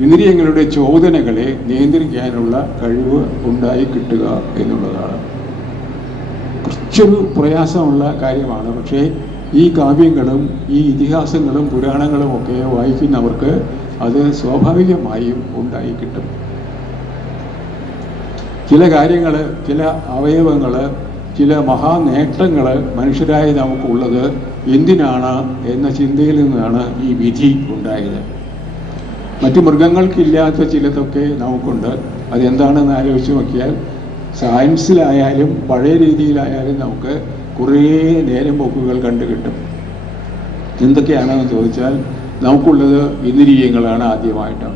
ഇന്ദ്രിയങ്ങളുടെ ചോദനകളെ നിയന്ത്രിക്കാനുള്ള കഴിവ് ഉണ്ടായി കിട്ടുക എന്നുള്ളതാണ്. കുറച്ചൊരു പ്രയാസമുള്ള കാര്യമാണ്. പക്ഷേ ഈ കാവ്യങ്ങളും ഈ ഇതിഹാസങ്ങളും പുരാണങ്ങളും ഒക്കെ വായിക്കുന്നവർക്ക് അത് സ്വാഭാവികമായും ഉണ്ടായി കിട്ടും. ചില കാര്യങ്ങൾ ചില അവയവങ്ങൾ ചില മഹാനേട്ടങ്ങൾ മനുഷ്യരായി നമുക്കുള്ളത് എന്തിനാണ് എന്ന ചിന്തയിൽ നിന്നാണ് ഈ വിധി ഉണ്ടായത്. മറ്റു മൃഗങ്ങൾക്കില്ലാത്ത ചിലതൊക്കെ നമുക്കുണ്ട്. അതെന്താണെന്ന് ആലോചിച്ച് നോക്കിയാൽ സയൻസിലായാലും പഴയ രീതിയിലായാലും നമുക്ക് കുറേ നേരം പോക്കുകൾ കണ്ടു കിട്ടും. എന്തൊക്കെയാണെന്ന് ചോദിച്ചാൽ നമുക്കുള്ളത് ഇന്ദ്രിയങ്ങളാണ് ആദ്യമായിട്ട്.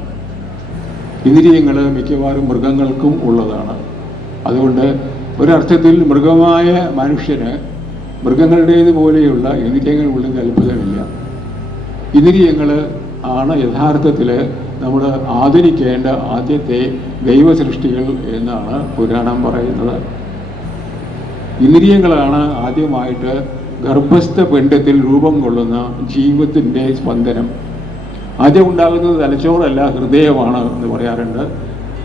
ഇന്ദ്രിയങ്ങൾ മിക്കവാറും മൃഗങ്ങൾക്കും ഉള്ളതാണ്. അതുകൊണ്ട് ഒരർത്ഥത്തിൽ മൃഗമായ മനുഷ്യന് മൃഗങ്ങളുടേതുപോലെയുള്ള ഇന്ദ്രിയങ്ങൾ ഉള്ളതിൽ അത്ഭുതമില്ല. ഇന്ദ്രിയങ്ങൾ ആണ് യഥാർത്ഥത്തിൽ നമ്മൾ ആദരിക്കേണ്ട ആദ്യത്തെ ദൈവ സൃഷ്ടികൾ എന്നാണ് പുരാണം പറയുന്നത്. ഇന്ദ്രിയങ്ങളാണ് ആദ്യമായിട്ട് ഗർഭസ്ഥ പിണ്ഡത്തിൽ രൂപം കൊള്ളുന്ന ജീവത്തിന്റെ സ്പന്ദനം. ആദ്യം ഉണ്ടാകുന്നത് തലച്ചോറല്ല ഹൃദയമാണ് എന്ന് പറയാറുണ്ട്.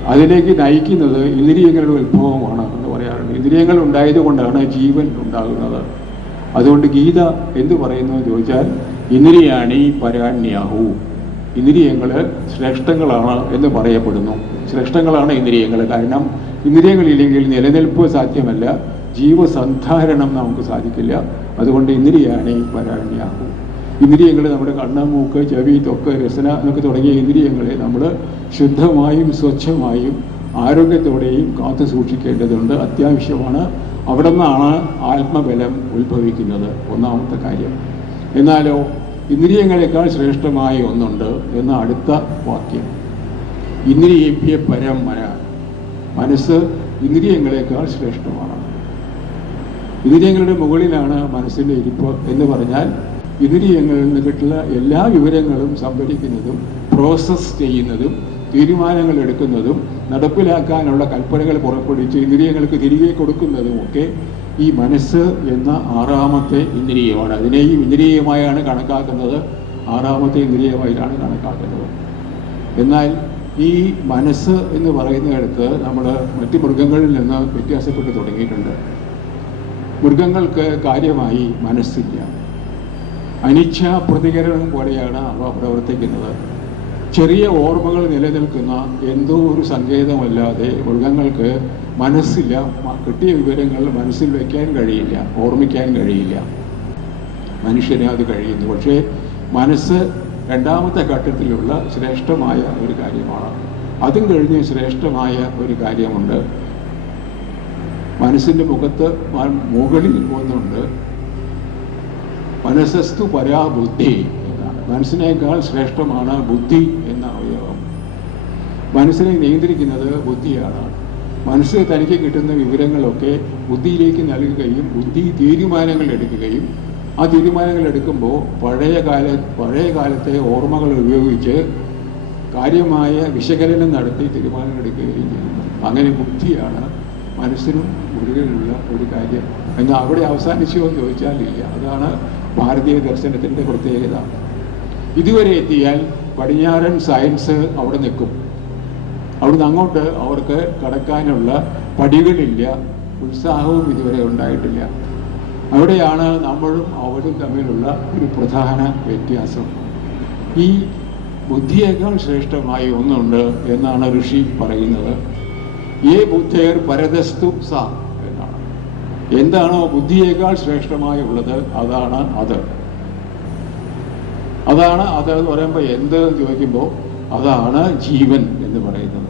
അതിലേക്ക് നയിക്കുന്നത് ഇന്ദ്രിയങ്ങളുടെ ഉത്ഭവമാണ് എന്ന് പറയാറുണ്ട്. ഇന്ദ്രിയങ്ങൾ ഉണ്ടായത് കൊണ്ടാണ് ജീവൻ ഉണ്ടാകുന്നത്. അതുകൊണ്ട് ഗീത എന്ത് പറയുന്നു എന്ന് ചോദിച്ചാൽ ഇന്ദ്രിയാണി പരാണ്യാഹു. ഇന്ദ്രിയങ്ങൾ ശ്രേഷ്ഠങ്ങളാണ് എന്ന് പറയപ്പെടുന്നു. ശ്രേഷ്ഠങ്ങളാണ് ഇന്ദ്രിയങ്ങൾ. കാരണം ഇന്ദ്രിയങ്ങളില്ലെങ്കിൽ നിലനിൽപ്പ് സാധ്യമല്ല. ജീവസന്ധാരണം നമുക്ക് സാധിക്കില്ല. അതുകൊണ്ട് ഇന്ദ്രിയാണി പരാണിയാകും ഇന്ദ്രിയങ്ങൾ നമ്മുടെ കണ്ണ് മൂക്ക് ചെവി തൊക്ക് രസന എന്നൊക്കെ തുടങ്ങിയ ഇന്ദ്രിയങ്ങളെ നമ്മൾ ശുദ്ധമായും സ്വച്ഛമായും ആരോഗ്യത്തോടെയും കാത്തു സൂക്ഷിക്കേണ്ടതുണ്ട്. അത്യാവശ്യമാണ്. അവിടെ നിന്നാണ് ആത്മബലം ഉത്ഭവിക്കുന്നത്. ഒന്നാമത്തെ കാര്യം. എന്നാലോ ഇന്ദ്രിയങ്ങളെക്കാൾ ശ്രേഷ്ഠമായ ഒന്നുണ്ട് എന്ന അടുത്ത വാക്യം. ഇന്ദ്രിയേഭ്യ പരം മന മനസ്സ് ഇന്ദ്രിയങ്ങളെക്കാൾ ശ്രേഷ്ഠമാണ്. ഇന്ദ്രിയങ്ങളുടെ മുകളിലാണ് മനസ്സിന്റെ ഇരിപ്പ് എന്ന് പറഞ്ഞാൽ ഇന്ദ്രിയങ്ങളിൽ നിന്ന് കിട്ടുന്ന എല്ലാ വിവരങ്ങളും സംഭരിക്കുന്നതും പ്രോസസ്സ് ചെയ്യുന്നതും തീരുമാനങ്ങൾ എടുക്കുന്നതും നടപ്പിലാക്കാനുള്ള കൽപ്പനകൾ പുറപ്പെടുവിച്ച് ഇന്ദ്രിയങ്ങൾക്ക് തിരികെ കൊടുക്കുന്നതും ഒക്കെ ഈ മനസ്സ് എന്ന ആറാമത്തെ ഇന്ദ്രിയമാണ്. അതിനെയും ഇന്ദ്രിയമായാണ് കണക്കാക്കുന്നത്. ആറാമത്തെ ഇന്ദ്രിയമായിട്ടാണ് കണക്കാക്കുന്നത്. എന്നാൽ ഈ മനസ്സ് എന്ന് പറയുന്നിടത്ത് നമ്മൾ മറ്റ് മൃഗങ്ങളിൽ നിന്ന് വ്യത്യാസപ്പെട്ട് തുടങ്ങിയിട്ടുണ്ട്. മൃഗങ്ങൾക്ക് കാര്യമായി മനസ്സില്ല. അനിച്ഛ പ്രതികരണം പോലെയാണ് അവ പ്രവർത്തിക്കുന്നത്. ചെറിയ ഓർമ്മകൾ നിലനിൽക്കുന്ന എന്തോ ഒരു സങ്കേതമല്ലാതെ മൃഗങ്ങൾക്ക് മനസ്സില്ല കിട്ടിയ വിവരങ്ങൾ മനസ്സിൽ വയ്ക്കാൻ കഴിയില്ല ഓർമ്മിക്കാൻ കഴിയില്ല. മനുഷ്യന് അത് കഴിയുന്നു. പക്ഷേ മനസ്സ് രണ്ടാമത്തെ ഘട്ടത്തിലുള്ള ശ്രേഷ്ഠമായ ഒരു കാര്യമാണ്. അതും കഴിഞ്ഞ് ശ്രേഷ്ഠമായ ഒരു കാര്യമുണ്ട്. മനസ്സിന്റെ മുഖത്ത് മുകളിൽ ഒന്നുണ്ട് മനസ്സസ്തു പരാബുദ്ധി. മനസ്സിനേക്കാൾ ശ്രേഷ്ഠമാണ് ബുദ്ധി എന്ന അവയവം. മനസ്സിനെ നിയന്ത്രിക്കുന്നത് ബുദ്ധിയാണ്. മനസ്സ് തനിക്ക് കിട്ടുന്ന വിവരങ്ങളൊക്കെ ബുദ്ധിയിലേക്ക് നൽകുകയും ബുദ്ധി തീരുമാനങ്ങൾ എടുക്കുകയും ആ തീരുമാനങ്ങൾ എടുക്കുമ്പോൾ പഴയ കാല പഴയ കാലത്തെ ഓർമ്മകൾ ഉപയോഗിച്ച് കാര്യമായ വിശകലനം നടത്തി തീരുമാനങ്ങൾ എടുക്കുകയും ചെയ്യുന്നു. അങ്ങനെ ബുദ്ധിയാണ് മനസ്സിനും മുഴുവനുള്ള ഒരു കാര്യം. എന്നാൽ അവിടെ അവസാനിച്ചോ എന്ന് ചോദിച്ചാൽ ഇല്ല. അതാണ് ഭാരതീയ ദർശനത്തിന്റെ പ്രത്യേകത. ഇതുവരെ എത്തിയാൽ പടിഞ്ഞാറൻ സയൻസ് അവിടെ നിൽക്കും. അവിടുന്ന് അങ്ങോട്ട് അവർക്ക് കടക്കാനുള്ള പടികളില്ല ഉത്സാഹവും ഇതുവരെ ഉണ്ടായിട്ടില്ല. അവിടെയാണ് നമ്മളും അവരും തമ്മിലുള്ള ഒരു പ്രധാന വ്യത്യാസം. ഈ ബുദ്ധിയേക്കാൾ ശ്രേഷ്ഠമായി ഒന്നുണ്ട് എന്നാണ് ഋഷി പറയുന്നത്. ഏ ബുദ്ധേർ പരതസ്തു സ എന്നാണ്. എന്താണോ ബുദ്ധിയേക്കാൾ ശ്രേഷ്ഠമായി ഉള്ളത് അതാണ് അത്. അതാണ് അത് പറയുമ്പോൾ എന്ത് ചോദിക്കുമ്പോൾ അതാണ് ജീവൻ എന്ന് പറയുന്നത്.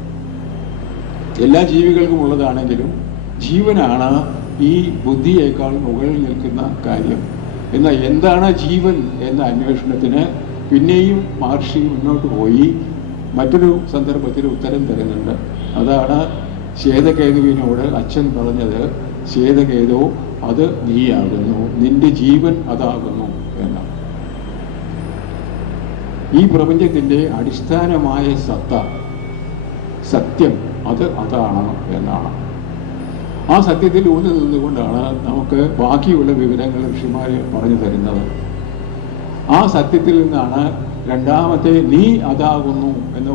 എല്ലാ ജീവികൾക്കും ഉള്ളതാണെങ്കിലും ജീവനാണ് ഈ ബുദ്ധിയേക്കാൾ മുകളിൽ നിൽക്കുന്ന കാര്യം. എന്നാൽ എന്താണ് ജീവൻ എന്ന അന്വേഷണത്തിന് പിന്നെയും മഹർഷി മുന്നോട്ട് പോയി. മറ്റൊരു സന്ദർഭത്തിൽ ഉത്തരം തരുന്നുണ്ട്. അതാണ് ശ്വേതകേതുവിനോട് അച്ഛൻ പറഞ്ഞത് ശ്വേതകേതു അത് നീയാകുന്നു. നിന്റെ ജീവൻ അതാകുന്നു എന്നാണ് ഈ പ്രപഞ്ചത്തിന്റെ അടിസ്ഥാനമായ സത്ത സത്യം അത് അതാണ് എന്നാണ്. ആ സത്യത്തിൽ ഊന്നി നിന്നുകൊണ്ടാണ് നമുക്ക് ബാക്കിയുള്ള വിവരങ്ങൾ ഋഷിമാര് പറഞ്ഞു തരുന്നത്. ആ സത്യത്തിൽ നിന്നാണ് രണ്ടാമത്തെ നീ അതാകുന്നു എന്ന